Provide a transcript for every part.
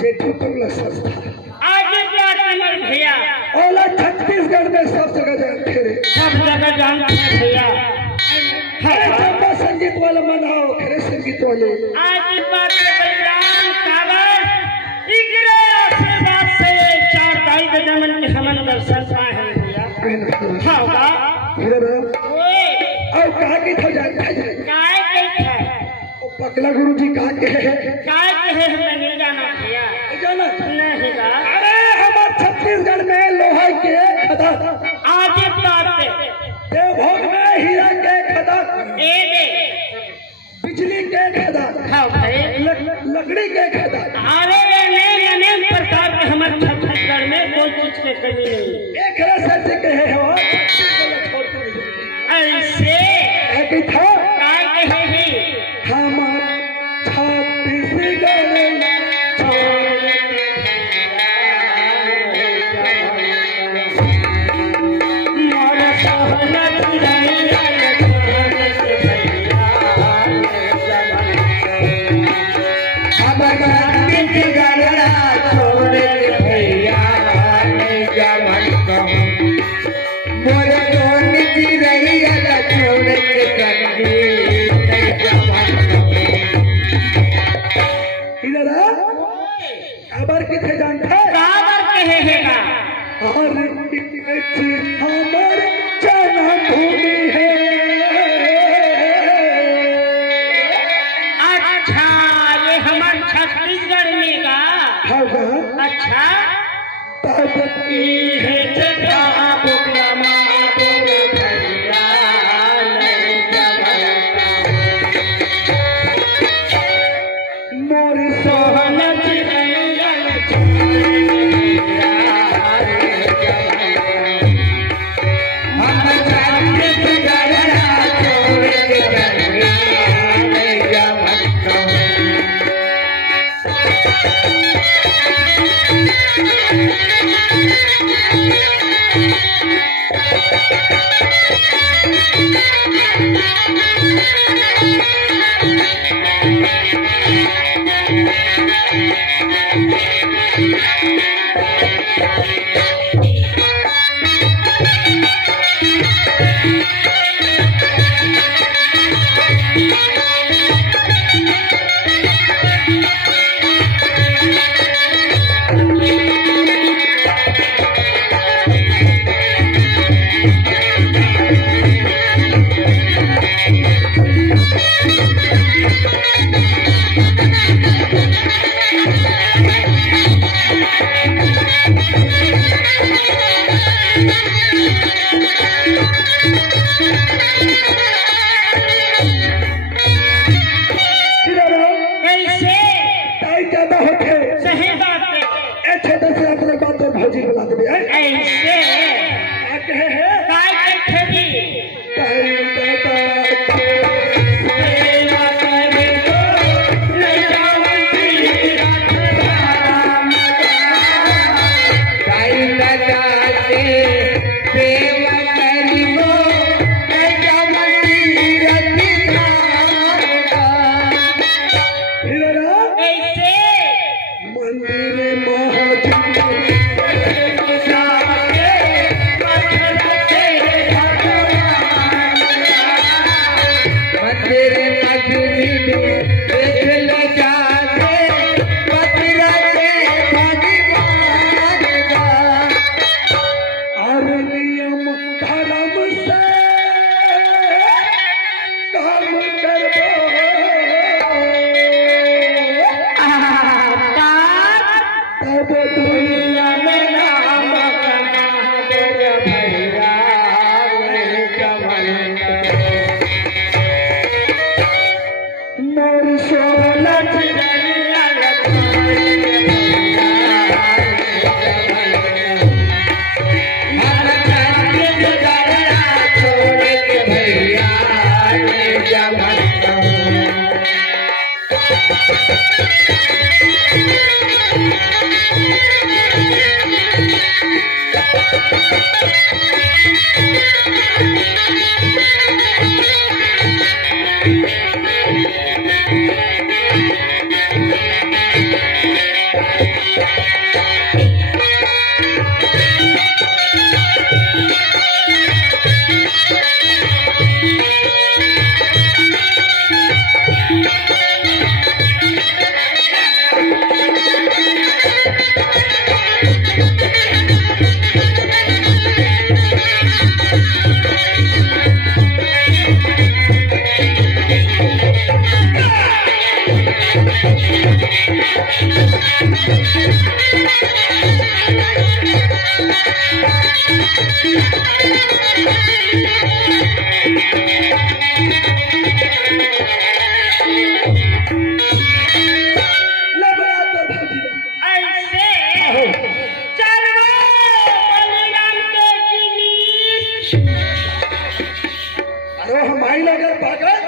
जेठू तुगला सस्ता आगे क्या भैया ओला छत्तीसगढ़ में सब जगह जानते रे, सब जगह जानते हैं भैया। चंबा संगीत वाला मनाओ, खरे संगीत वाले आज इस बात के बलिदान कागज इगरे आशीर्वाद से चार दाई के जमन के हमन दर्शन पाए हैं भैया। हाँ का ओए और कहा की था जानता है काय के है पकला गुरु जी कहा के काय के है हमें नहीं जाना भैया। जाना नहीं का अरे हमारे छत्तीसगढ़ में लोहा के खदान, आज इस बात से देवभोग में हीरा के खदान, ए दे बिजली के खदान, हाँ भाई लकड़ी के खदान, अरे अनेक प्रकार के हमारे छत्तीसगढ़ में कोई चीज के कमी नहीं। एक सच कहे हो ऐसे कि था काय कहे ही हमार छत्तीसगढ़ किथे जानता है काबर कहे है का हमारे जन्मभूमि है। अच्छा ये हमारे छत्तीसगढ़ में का अच्छा तब की है जगह बुकरमा भैया मोरी सोहन भौजी बुला दे ऐसे कहे है काय कहे Thank you. लबड़ा तो भाजी ऐसे चलवा बलिराम के जिनिस अरे हम आई लगे पागल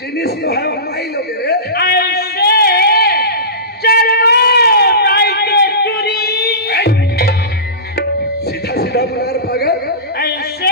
जिनिस तो है हम आई लगे रे ऐसे चलवा गाय के चूरी सीधा सीधा बोला रे पागल ऐसे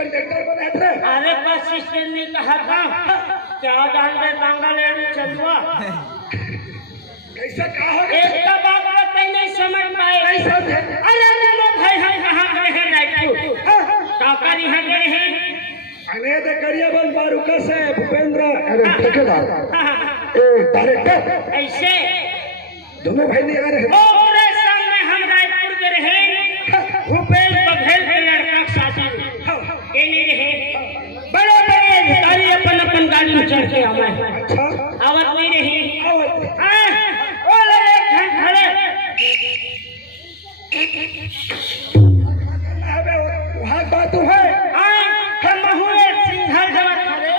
अरे बस स्टैंड में कहा था क्या जान दे बांगा लेडी चलवा कैसा कहा हो एक का बात बताई नहीं समझ पाए कैसा है अरे मेरे भाई हम कहाँ गए हैं रायपुर काका यहाँ गए हैं अने दे करिया बल बारूका से भूपेंद्र अरे ठेकेदार ए डायरेक्टर ऐसे दोनों भाई नहीं आ रहे हैं पूरे संग में हम रायपुर के रहे भूपेश बघेल के लड़का के साथ के नहीं रहे बड़े बड़े अधिकारी अपन अपन गाड़ी में चढ़ के आवे अच्छा आवत नहीं रही आवत ओ ले एक घंटे खड़े अबे वहां बात है हम हुए सिंघल जवान खड़े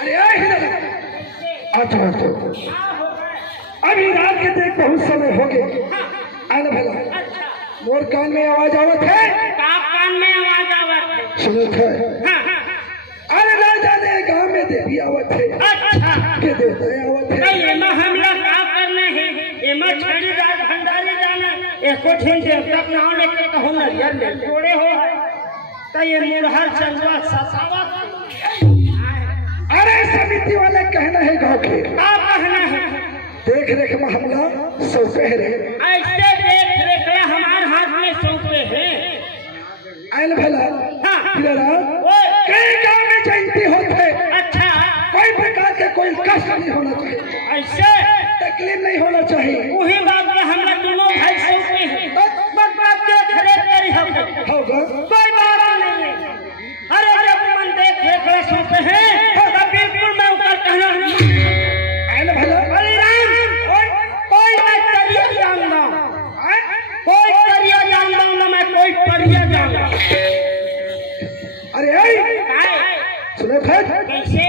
अरे आ इधर अच्छा अभी रात के देख बहुत समय हो गए आने भला मोर कान में आवाज आवत है कान में आवाज आवत सुनत है हाँ अरे ना जाने गांव में देवी आवत है अच्छा के देते आवत है नहीं एमा हमला का करना है एमा छड़ी दास भंडारी जाना एको ठिन देवता के नाम लेके कहूं नरियर ले जोड़े हो है तो ये मुरहर चंदवा ससावा अरे समिति वाले कहना है गाँव के का कहना है देख रेख में हमला सौंपे है रे ऐसे देख रेख हमारे हाथ में सौंपे हैं आयल भला हाँ कई गाँव में जयंती होते अच्छा कोई प्रकार के कोई कष्ट नहीं होना चाहिए ऐसे तकलीफ नहीं होना चाहिए वही बात में हम लोग दोनों भाई सौंपे हैं बस बात देख रेख करी हम होगा कोई बात नहीं है अरे जब मन देख रेख सौंपे हैं तो बिल्कुल मैं ऊपर कहना आयल भला कोई मैं करिया जानना कोई करिया जानना ना मैं कोई परिया जानना अरे सुने भाई कैसे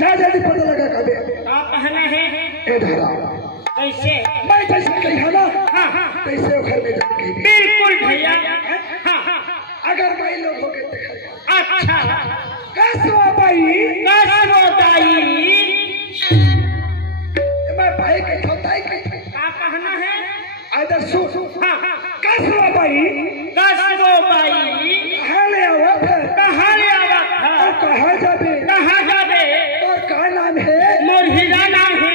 जा जल्दी पता लगा कभी का कहना है ए धरा कैसे मैं जैसे कही है ना हाँ कैसे घर में जाके बिल्कुल भैया हाँ अगर भाई लोग होके देखा अच्छा कसवा भाई कसो दाई मैं भाई के होताई के का कहना है इधर सुन हाँ कसवा भाई कसो बाई कहाँ ले आवत है कहाँ ले आवत है और कहाँ जाबे कहाँ जाबे और का नाम है मोर हीरा नाम है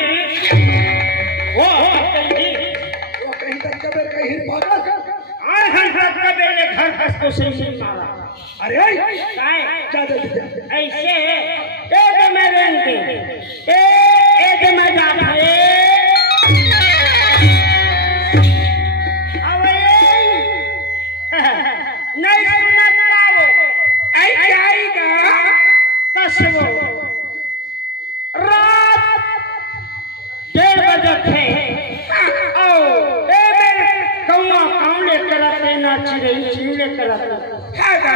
वो कहीं तक कबीर कहीं भागा आए हम कबे ले घर फंस को सही मारा अरे काय जा जल्दी जा ऐसे एक में रेंगे एक में जाता है नहीं सुना चाहो ऐ जाएगा कसबो रात 1:30 बजे थे ओ ए मेरे कौवा कौन लेकर आते ना चिड़ै लेकर आते हैगा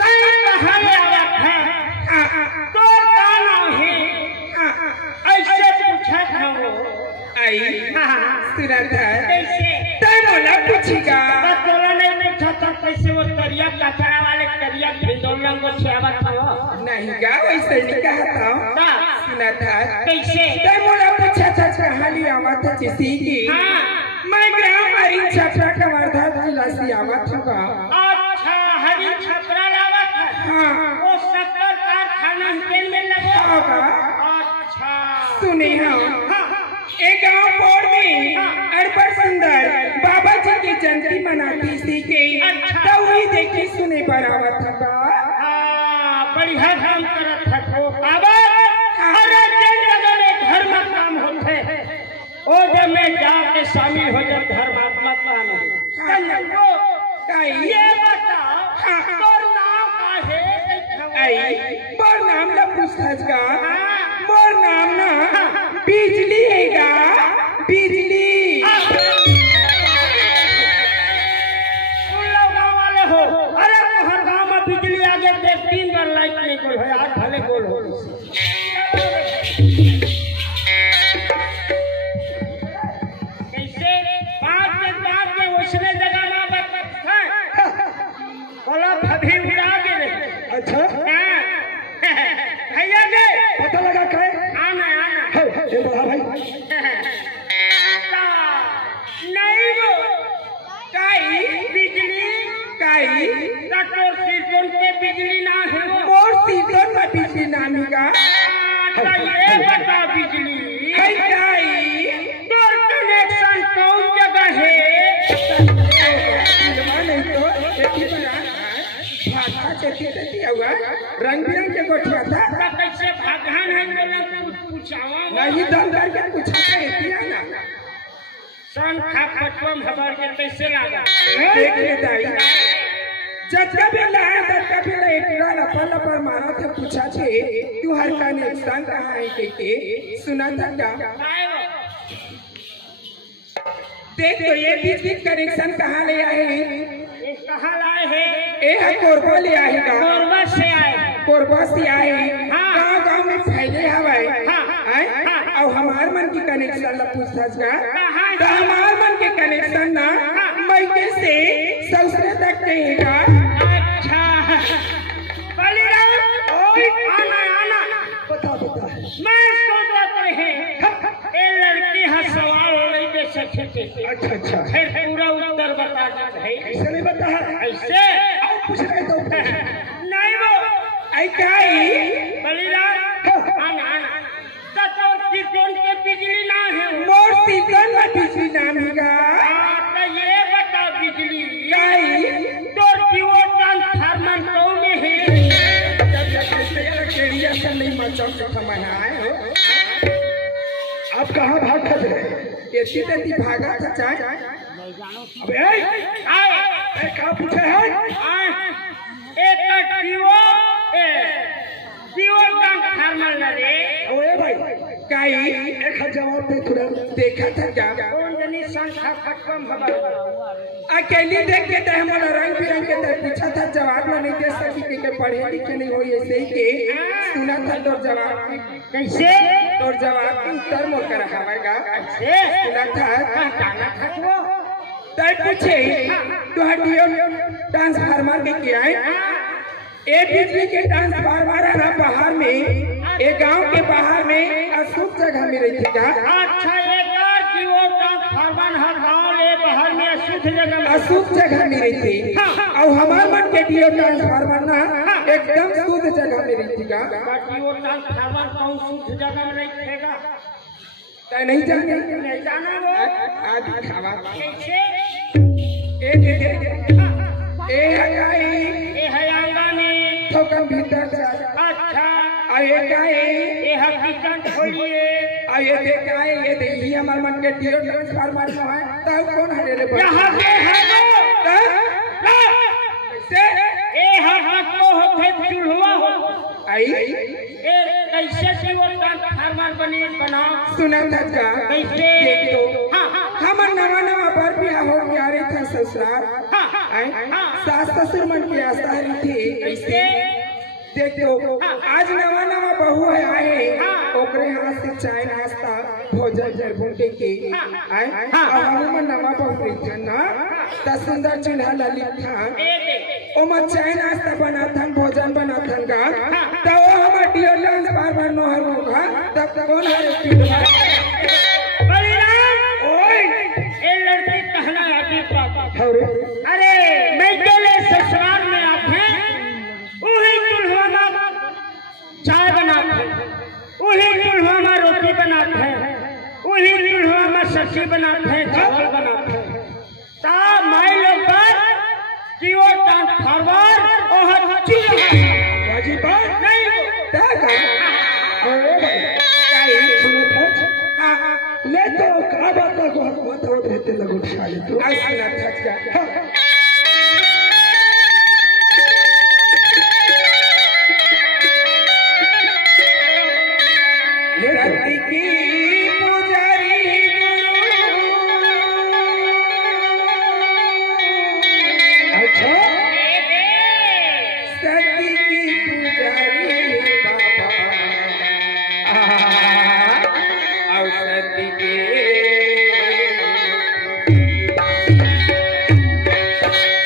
तय कहाँ ले आया है तो का नाम है ऐसे पूछा था वो आई सुना था कैसे तय बोला पूछेगा तोला नहीं पूछा था कैसे वो करिया कचरा वाले करिया भिंडोला को छावा था नहीं गा वैसे नहीं कहा था सुना था कैसे तय बोला पूछा था कहाँ ले आवा था जैसी की मैं ग्राम हरी छपरा का वर्धा जिला से आवा था अच्छा हरी छपरा लावा था हाँ वो शक्कर कारखाना में लगा होगा अच्छा सुने हाँ एक गाँव पोड़ में अड़बड़ सुंदर बाबा जी की जयंती मनाती सी के तो वही देखी सुने पर आवत था बढ़िया काम करत था तो बाबा अरे जिन जगह में धर्म काम होते ओ जब मैं जाके शामिल हो जाए धर्मात्मा काम है ये बता तोर नाम का है आई मोर नाम ला पूछताछ का मोर नाम ना बिजली हैगा बिजली तुम लोग गाँव वाले हो अरे हर गाँव में बिजली आगे देख 3 बार लाइट नहीं गोल है आज भले गोल हो कैसे बात के वैसने जगह ना बोला भभी उड़ा गिरे अच्छा भैया गे पता लगा काय आना ये बड़ा भाई नहीं वो काई बिजली काई कटोर सीजन के बिजली ना है वो मोर सीजन में बिजली नामी का ये बता बिजली है काई तोर कनेक्शन कौन जगह है नहीं तो खेती बना भाषा खेती हुआ रंग बिरंग के गोठिया था कैसे भगवान है बोला पूछावा नहीं दम करके पूछा कहती ना सन खा पटवम हमार के कैसे लागा देख लेता है जब कभी लाया तब कभी लेटरा लपल लपल मारा था पूछा छे तू हर कनेक्शन कहाँ है के सुना था क्या देख तो ये बिजली कनेक्शन कहाँ ले आए ये कहाँ लाए हैं ए है कोरबा ले आएगा कोरबा से आए कोरबा से आए हाँ। गाँव गाँव में फैले हवाए हाँ। और हमार मन की कनेक्शन ला पूछताछ का हाँ। तो हमार मन के कनेक्शन ना मैके से ससुरे तक कहेगा अच्छा बलिराम ओए आना पता है मैं सोच रहे ये लड़की है सवाल नहीं दे सकते। अच्छा अच्छा, फिर पूरा उत्तर बता देते हैं। ऐसे नहीं बता है, ऐसे और पूछ रहे तो नहीं वो आई क्या है बलिदान आना तो त्रिकोण के बिजली ना है मोर सीजन में बिजली नाम हिगा तो ये बता बिजली काई तो जीवो ट्रांसफार्मर तो में है केड़िया से नहीं मचाओ से समय आए हो आप कहाँ भाग खत रहे? ऐसी तेती भागा था चाहे अबे आए कहाँ पूछे है? एक जीवो ट्रांसफार्मर लगे ओए भाई, काई एक जवाब दे तुरंत। देखा था क्या कौन जनी संख्या खत्म हो अकेली देख के तो हमारा रंग बिरंग के तो पूछा था जवाब में नहीं दे सकी के पढ़े लिखे नहीं हो ऐसे ही के सुना था तोर जवाब कैसे तोर जवाब के उत्तर मोर कर हवाएगा कैसे सुना था गाना खत्म तय पूछे तो हटियो ट्रांसफार्मर के क्या है एक बिजली के ट्रांसफार्मर है ना बाहर में एक गांव के बाहर में अशुभ जगह में रही थी का अच्छा एक और जीवो ट्रांसफार्मर हर गांव ले बाहर में अशुद्ध जगह में अशुभ जगह में रही थी और हमार मन के दियो ट्रांसफार्मर ना एकदम शुद्ध जगह में रही थी का जीवो ट्रांसफार्मर कौन शुद्ध जगह में रखेगा तय नहीं जाने नहीं जाना वो आदि खावा कैसे ए ये है आंगनी तो कम भीतर जा अच्छा आए गाए ये हकीकत खोलिए आए देखा है ये देखिए हमार मन के दियो ट्रांसफार्मर में है तब कौन है रे यहाँ पे है वो से ये हकीकत को होते चूल्हा हो आई ये कैसे जीवो ट्रांसफार्मर बना सुना था क्या कैसे देख तो हाँ हमर नवा नवा बर बिया हो गया रे था ससुराल सास ससुर मन की आशा रही थी कैसे देख तो आज नवा नवा बहू है आए ओकरे हाथ से चाय नाश्ता भोजन जरबुंटे के आए और हम नवा बहू रही थी ना त सुंदर चूल्हा ललित था ओमा चाय नाश्ता बनाथन भोजन बनाथन का तो वो हमर डिओलेंस बार बार नोहर होगा तब कौन है चूल्हा बलिदान ओए ये लड़की कहना है पापा अरे अरे मैं चले ससुराल में आते वही चूल्हा में चाय बनाते वही चूल्हा में रोटी बनाते वही चूल्हा में सब्जी बनाते चावल बनाते ता माई लोग पर जीवो ट्रांसफार्मर और चूल्हा बाजी बात नहीं ता का अरे भाई, काई सुनो तो ले तो का बात को बताओ रहते लगो साले तो आसना थक जा ले तो सती की पुजारी अच्छा सती की पुजारी बाबा और सती के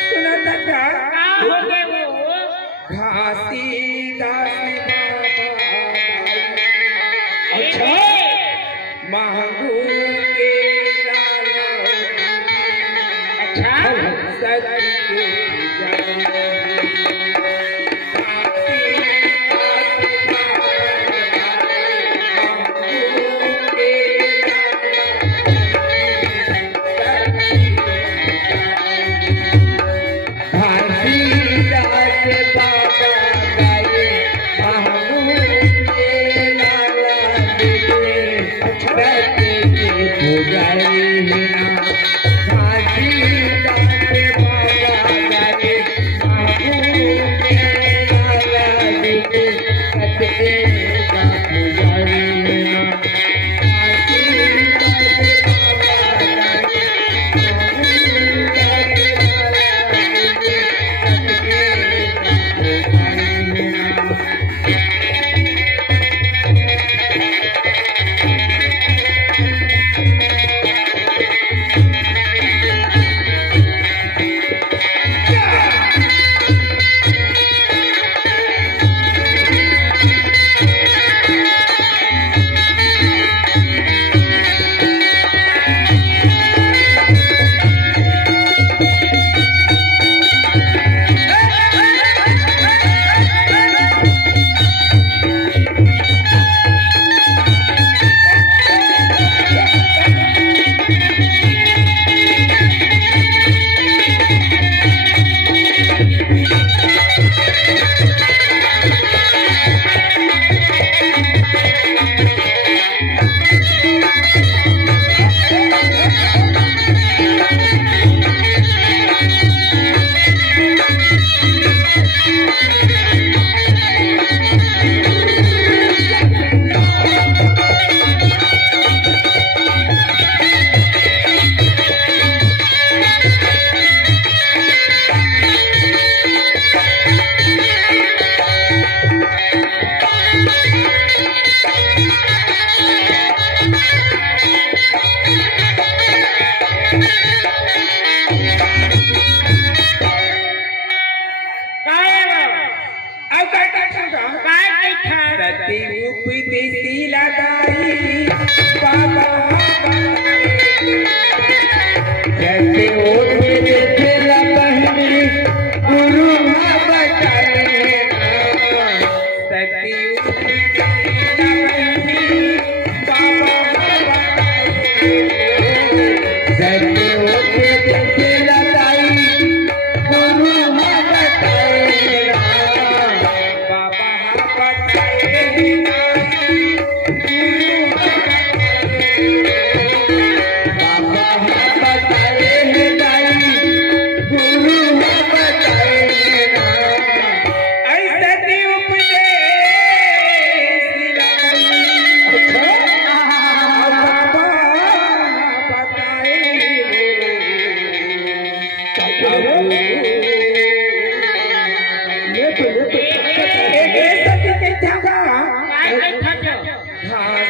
सुना था क्या का हो गए वो घासी दासी अच्छा महंगू के लाला अच्छा सती के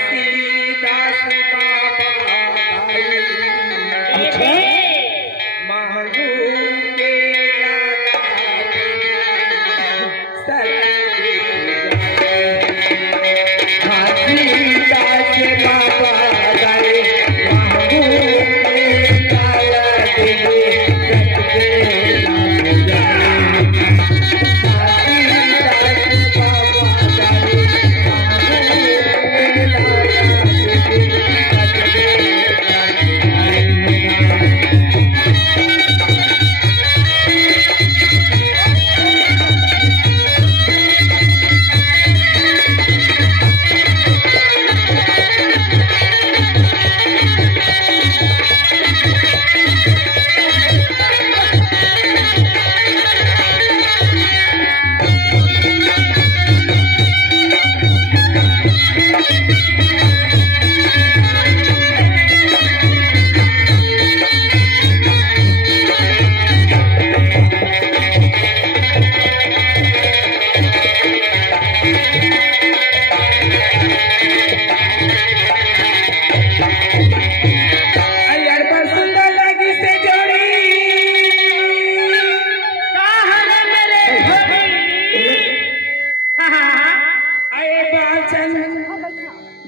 तुलसीदास बाबा अच्छा महू के तुलसीदास बाबा गाए महू के लाला देवी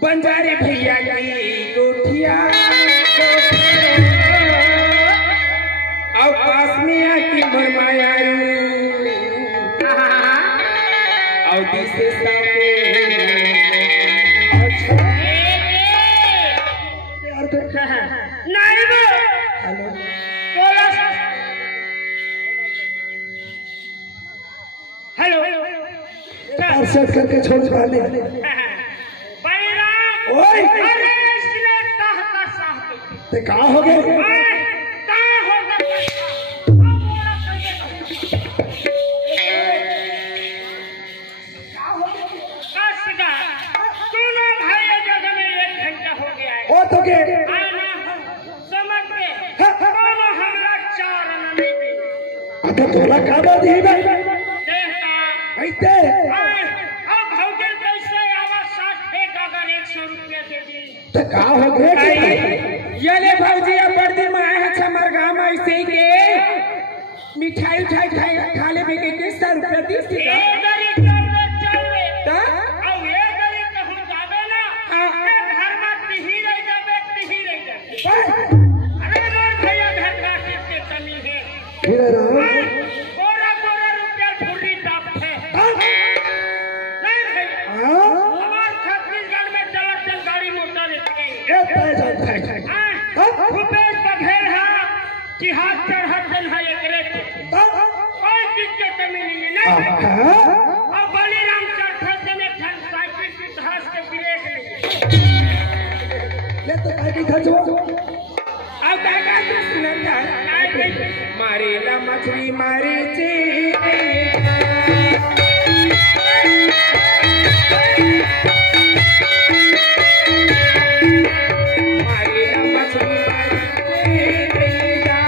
बंजारे भैया की गोठिया और काश्मीर की मरमायारू और दिसे साके अच्छा यार तो नहीं वो हेलो हेलो तार सेट करके छोड़ पाले ओए अरे इसने कहता साहब ते कहाँ हो गए कहाँ हो दोनों भाई जगह में 1 घंटा हो गया है ओ तो के आना समझ में दोनों हमरा 4 आना नहीं देंगे अब तोला का बात है भाई देखता ऐते अब भौगल कैसे आवाज 60 फेंक अगर 100 रुपया दे दी ते कहाँ हो गए के भाई ये ले भौजी अब बर्दी में आए हैं छमर गाँव में ऐसे ही के मिठाई उठाई खा ले भी के 100 रुपया 30 की ए गरी चल रे ता अब ये गरी कहूं जाबे ना ये घर में तिही रह जाबे अरे रोज भैया घर का किसके कमी है फिर रहा कोरा कोरा रुपया फुर्री दाप है नहीं भैया हां हमार छत्तीसगढ़ में चलत गाड़ी मोटर है ए पैसा भूपेश बघेल है जिहाद चढ़त दिन है एकरे कोई चीज के कमी नहीं है नहीं अब बलिराम चढ़त दिन एक साइकिल की घास के ब्रेक नहीं ये तो काय की खर्च हो अब काका तो सुनता मारेला मछली मारे चे मारेला मछली मारे चे भैया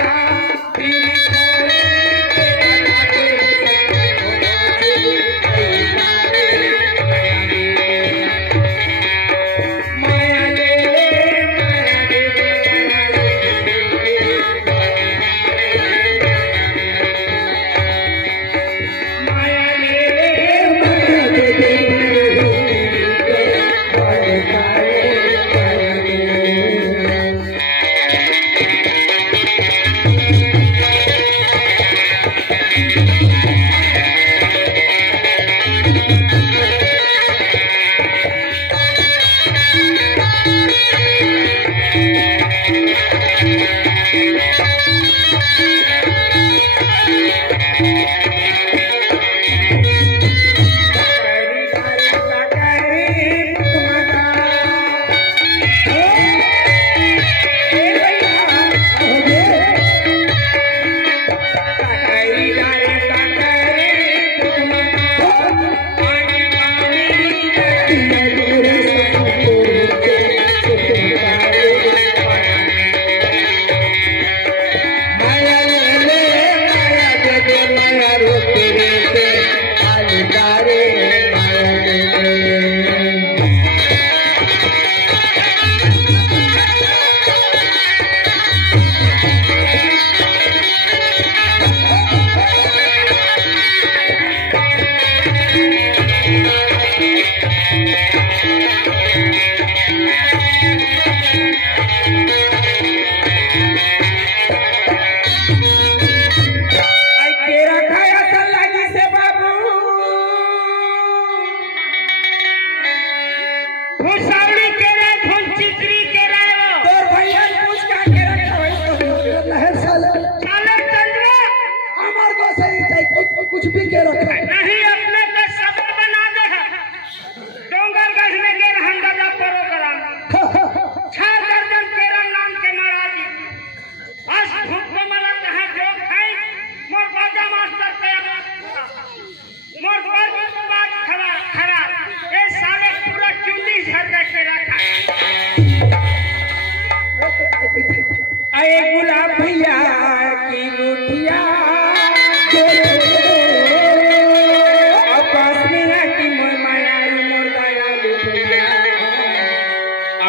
तेरी कोई तेरा माया दे माया दे माया दे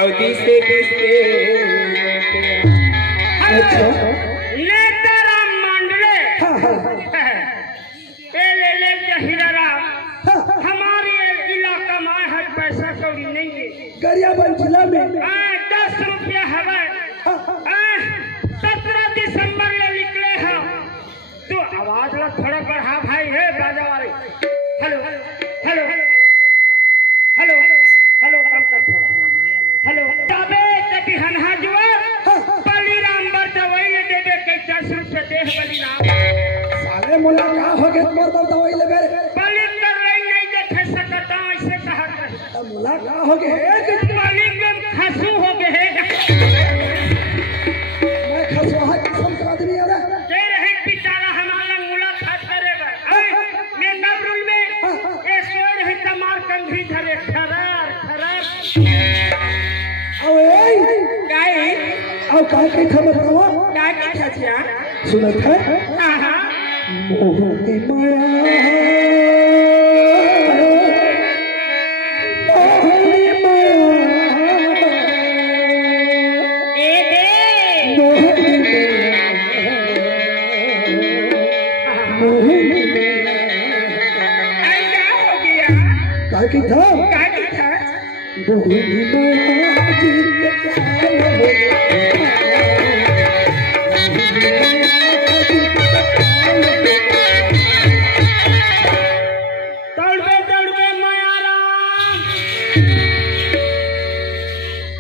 सऊदी से बिस्ते अच्छा नेतारा मंडले हाँ हाँ ए ले जहीरा हाँ हमारे इलाका में है पैसा कौड़ी नहीं है गरियाबंद जिला में 10 रुपया हवा 17 दिसंबर ले निकले हैं तो आवाज ला थोड़ा बढ़ा भाई है बाजा वाले हेलो हेलो हेलो हेलो काम कर थोड़ा हेलो तबे तभी हनहा जुआ बलिराम बर दवाई ले देबे के 10 रुपया देह बलिराम साले मुलाकात हो गए तुम्हारे तो दवाई ले मेरे बलि कर रही नहीं देख सकता ऐसे कहा कर मुलाकात हो गए बलि में खसू हो गए मैं खसवाहा किस्म का आदमी है दे रहे पिटारा हमारा मुलाकात करेगा मैं नबरुल में ए सोड़ है तमार कंघी धरे खरार खरार ओए गाय आओ का के खबर बताओ क्या की खजिया सुनत है हां मोह की माया मोह की माया ए दे मोह की मोह ऐसा हो गया का की था क्या की था मोह की माया जिन के काल हो तलबे तलबे मायारा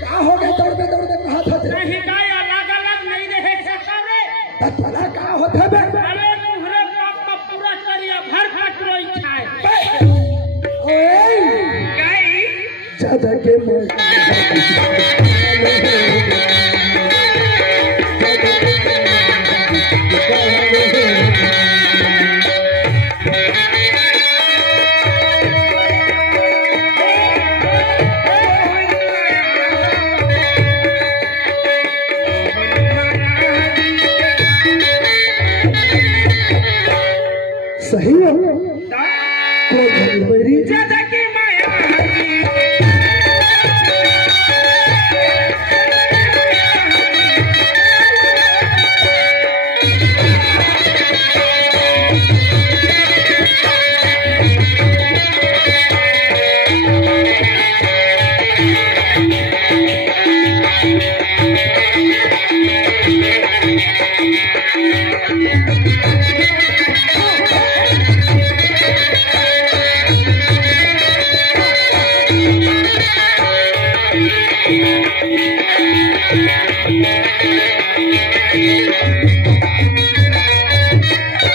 का हो गया दौड़ते दौड़ते कहा था नहीं गाय अलग अलग नहीं रहे सकरे भला का होता बे अरे तुम्हारे बाप का पूरा करिया भर खतरो इच्छा है ओए गाय ज्यादा के मैं सही है कोई मेरी ज्यादा की माया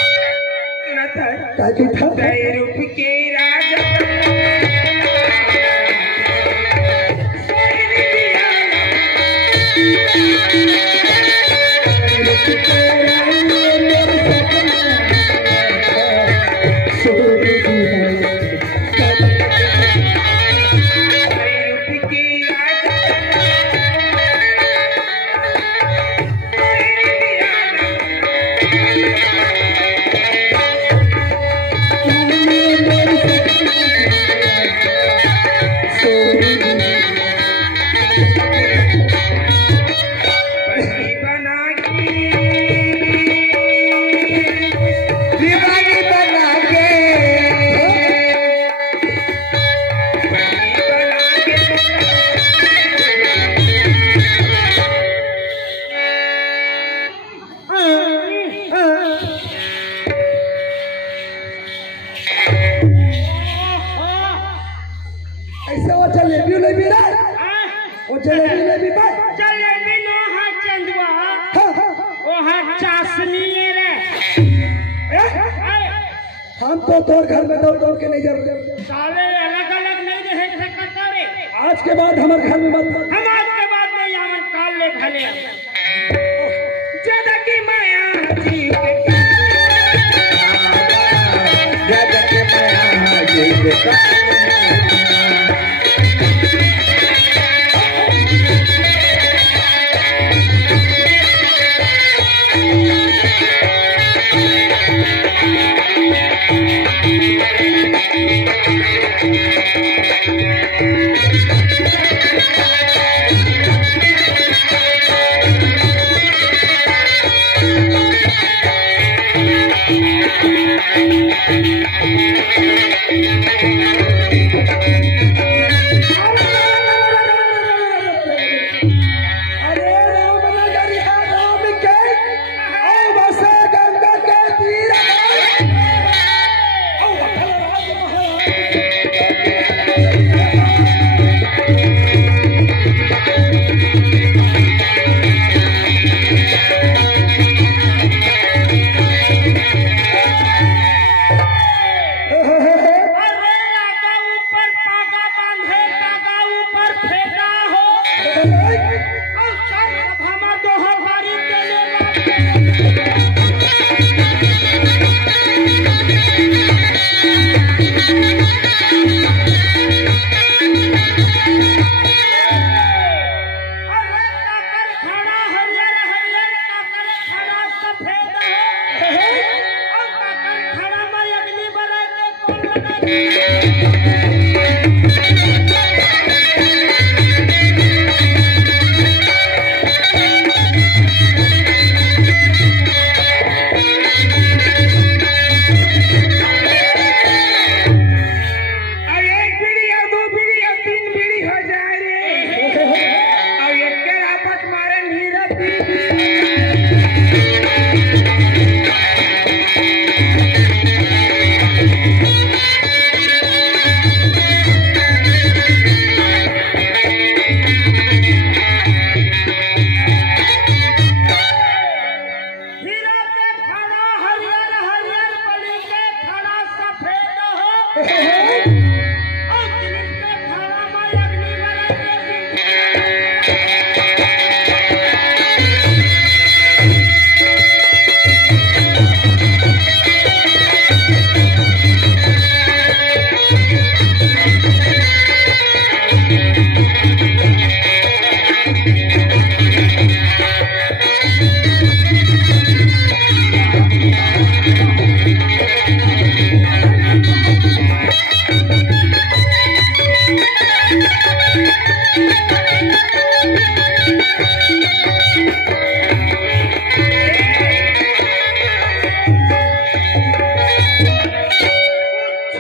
सुनता है का की था रूप के राजा रूप के बना के दीवानी बना के बना के ऐसे वो जलेबी लेबी रे वो जलेबी लेबी बे जलेबी नो हा चंदवा हाँ हाँ ओ हा चाशनी रे हम तो तोर घर में दौड़ दौड़ के नहीं जा रहे साले अलग अलग नहीं रहे सकता रे आज के बाद हमारे घर में मत हम आज के बाद नहीं आवन काल ले भले ज्यादा की माया जी ज्यादा की माया ji Thank you.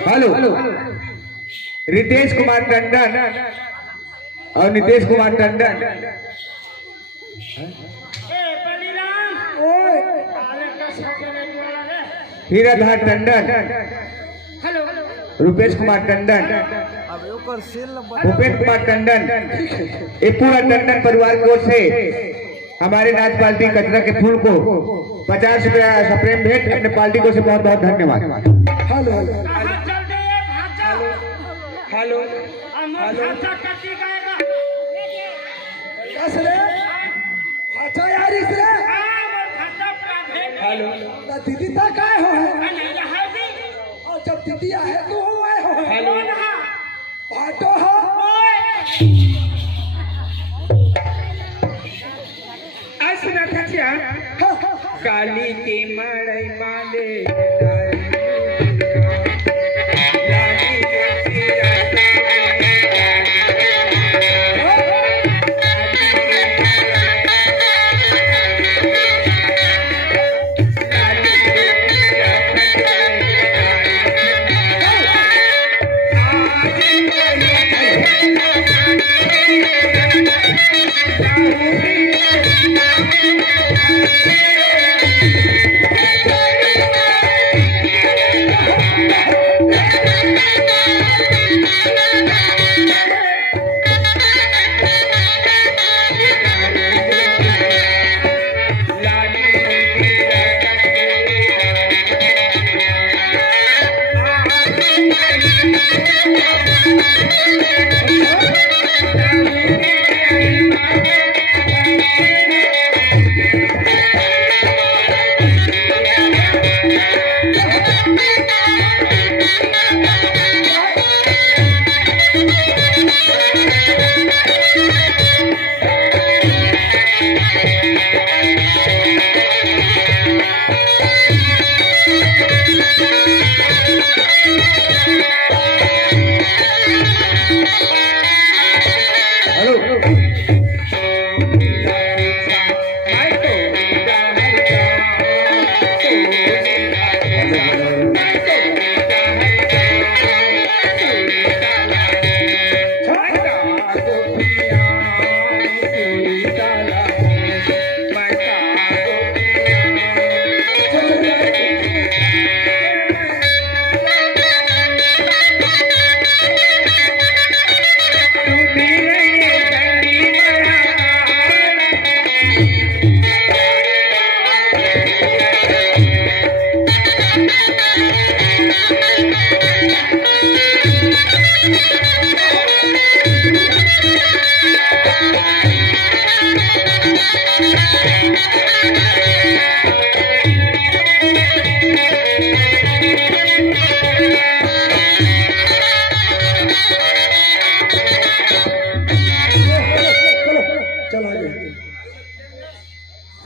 Hello Ritesh Kumar Tandon और नीतीश कुमार टंडन हीराधर टंडन रुपेश कुमार टंडन भूपेश कुमार टंडन ये पूरा टंडन परिवार की ओर से हमारे नाच पार्टी कचरा के फूल को 50 रुपया सप्रेम भेंट अपने पार्टी को से बहुत बहुत धन्यवाद। हेलो हेलो हेलो कस रे अच्छा यार इस रे हेलो ता दीदी ता काय हो है और जब दीदी है तो हो आए हो हेलो बाटो हो असना खचिया काली के माड़ई माले hello hello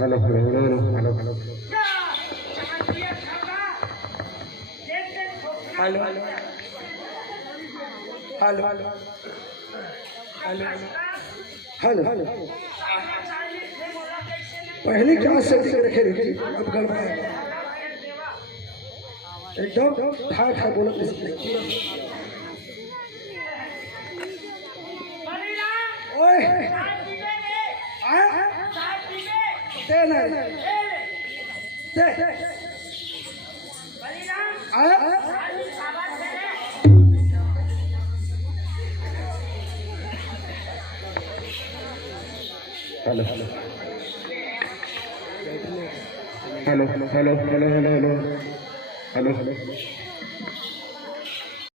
hello hello hello hello hello hello hello पहले क्या सेटिंग रखे रखी अब गड़बड़ एकदम ठा ठा बोलो ओए दे ना दे hello hello hello hello hello hello hello hello hello